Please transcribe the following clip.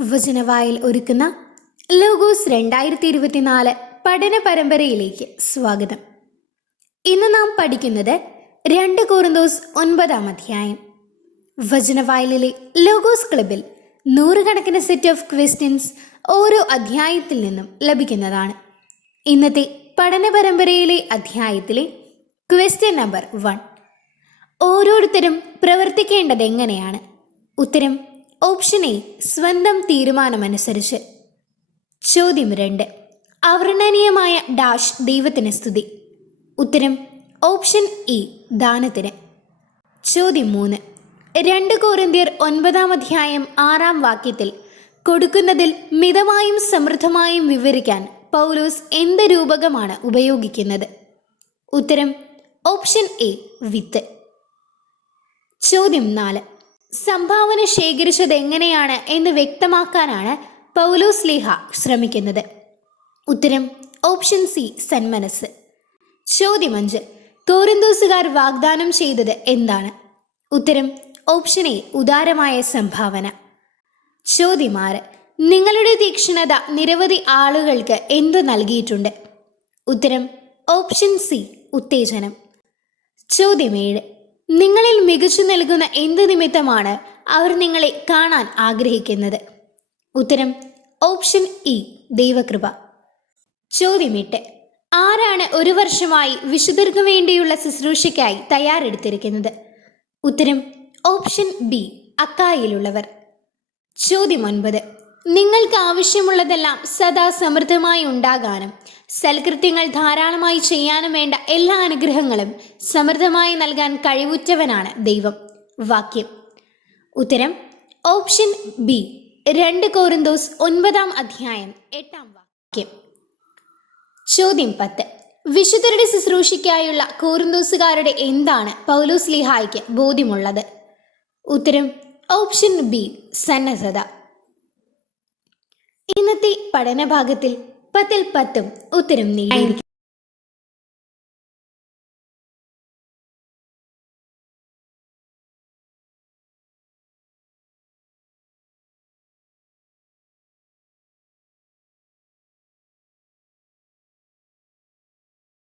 വചനവായിൽ ഒരുക്കുന്ന ലോഗോസ് രണ്ടായിരത്തി ഇരുപത്തിനാല് പഠന പരമ്പരയിലേക്ക് സ്വാഗതം. ഇന്ന് നാം പഠിക്കുന്നത് രണ്ട് കോറിന്തോസ് ഒൻപതാം അധ്യായം. വചനവായലിലെ ലോഗോസ് ക്ലബിൽ നൂറുകണക്കിന് സെറ്റ് ഓഫ് ക്വസ്റ്റ്യൻസ് ഓരോ അധ്യായത്തിൽ നിന്നും ലഭിക്കുന്നതാണ്. ഇന്നത്തെ പഠന പരമ്പരയിലെ അധ്യായത്തിലെ ക്വസ്റ്റ്യൻ നമ്പർ വൺ ഓരോരുത്തരും പ്രവർത്തിക്കേണ്ടത് എങ്ങനെയാണ്? ഉത്തരം ഓപ്ഷൻ എ സ്വന്തം തീരുമാനമനുസരിച്ച്. ചോദ്യം രണ്ട് അവർണനീയമായ ഡാഷ് ദൈവത്തിന് സ്തുതി. ഉത്തരം ഓപ്ഷൻ ഇ ദാനത്തിന്. ചോദ്യം മൂന്ന് രണ്ട് കോരന്തിയർ ഒൻപതാം അധ്യായം ആറാം വാക്യത്തിൽ കൊടുക്കുന്നതിൽ മിതമായും സമൃദ്ധമായും വിവരിക്കാൻ പൗലോസ് എന്ത് രൂപകമാണ് ഉപയോഗിക്കുന്നത്? ഉത്തരം ഓപ്ഷൻ എ വിത്ത്. ചോദ്യം നാല് സംഭാവന ശേഖരിച്ചത് എങ്ങനെയാണ് എന്ന് വ്യക്തമാക്കാനാണ് പൗലോസ് ലീഹ ശ്രമിക്കുന്നത്. ഉത്തരം ഓപ്ഷൻ സി സന്മനസ് ചോദ്യം അഞ്ച് തോരന്തോസുകാർ വാഗ്ദാനം ചെയ്തത് എന്താണ്? ഉത്തരം ഓപ്ഷൻ എ ഉദാരമായ സംഭാവന. ചോദ്യം ആറ് നിങ്ങളുടെ തീക്ഷ്ണത നിരവധി ആളുകൾക്ക് എന്ത് നൽകിയിട്ടുണ്ട്? ഉത്തരം ഓപ്ഷൻ സി ഉത്തേജനം. ചോദ്യം ഏഴ് നിങ്ങളിൽ മികച്ചു നൽകുന്ന എന്ത് നിമിത്തമാണ് അവർ നിങ്ങളെ കാണാൻ ആഗ്രഹിക്കുന്നത്? ഉത്തരം ഓപ്ഷൻ ഇ ദൈവകൃപ. ചോദ്യം എട്ട്. ആരാണ് ഒരു വർഷമായി വിശുദ്ധർക്ക് വേണ്ടിയുള്ള ശുശ്രൂഷയ്ക്കായി തയ്യാറെടുത്തിരിക്കുന്നത്? ഉത്തരം ഓപ്ഷൻ ബി അക്കായിലുള്ളവർ ചോദ്യം ഒൻപത്. നിങ്ങൾക്ക് ആവശ്യമുള്ളതെല്ലാം സദാ സമൃദ്ധമായി ഉണ്ടാകാനും സൽകൃത്യങ്ങൾ ധാരാളമായി ചെയ്യാനും വേണ്ട എല്ലാ അനുഗ്രഹങ്ങളും സമൃദ്ധമായി നൽകാൻ കഴിവുറ്റവനാണ് ദൈവം. വാക്യം. ഉത്തരം ഓപ്ഷൻ ബി രണ്ട് കോറിന്തോസ് ഒൻപതാം അധ്യായം എട്ടാം വാക്യം. ചോദ്യം പത്ത്. വിശുദ്ധരുടെ ശുശ്രൂഷയ്ക്കായുള്ള കോറിന്തോസുകാരുടെ എന്താണ് പൗലോസ് ലിഹായ്ക്ക് ബോധ്യമുള്ളത്? ഉത്തരം ഓപ്ഷൻ ബി സന്നദ്ധത. ഇന്നത്തെ പഠനഭാഗത്തിൽ പത്തിൽ പത്തും ഉത്തരം നീ